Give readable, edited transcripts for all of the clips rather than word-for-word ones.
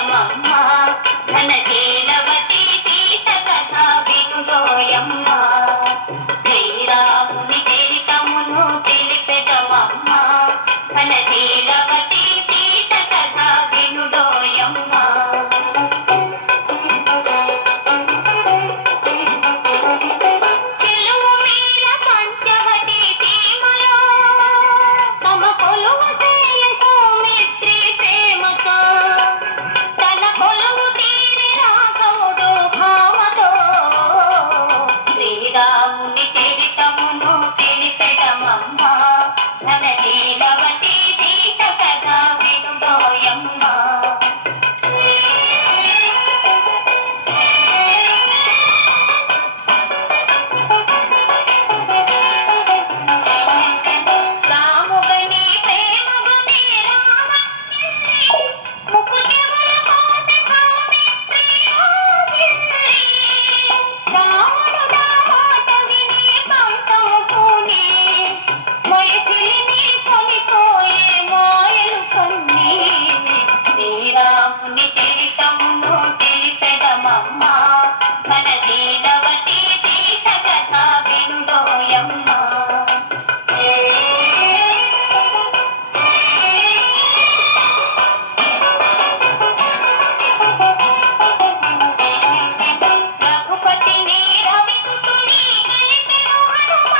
తెలిపెదమమ్మ ఘనశీలవతి సీత కథ వినుడోయమ్మ శ్రీరాముని చరితమును తెలిపెదమమ్మ ఘనశీలవతి సీత కథ వినుడోయమ్మ రాముని చరితమును తెలిపెదమమ్మ ఘనశీలవతి సీత కథ వినుడోయమ్మ రాముగని ప్రేమగుని శ్రీరాముని చరితమును తెలిపెదమమ్మ ఘనశీలవతి సీత కథ వినుడోయమ్మ రఘుపతిని రవిసుతుని కలిపెను హనుమ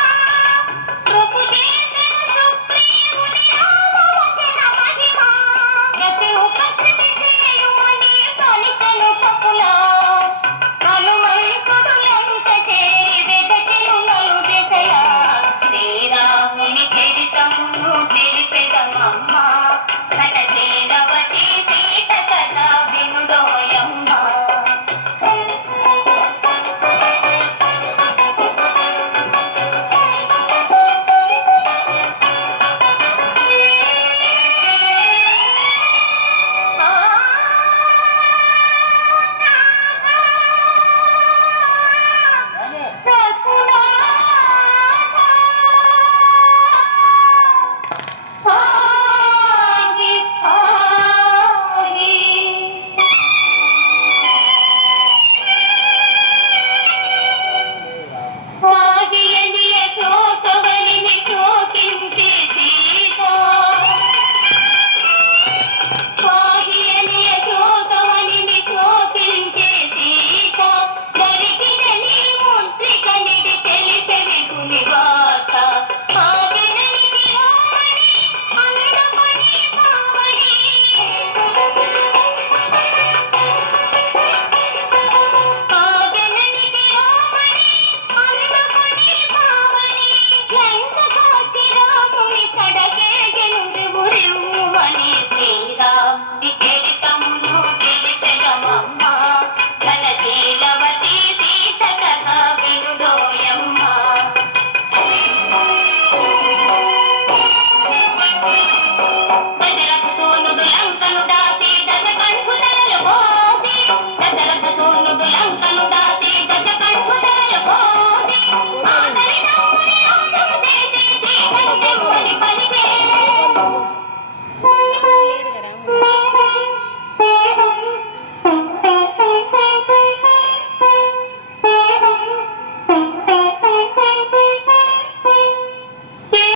ప్రభుదేశను సుగ్రీవుని రామవచన మహిమ ప్రతి ఉపస్థితి చేయుమని పలికెను కపులా హనుమంతుడు లంక చేరి వెదకెను నలుదిశలా శ్రీరాముని చరితమును తెలిపెదమమ్మ ఘనశీలవతి సీత కథ వినుడోయమ్మ రాముని కడగే గెలుండి ఉరివ్వని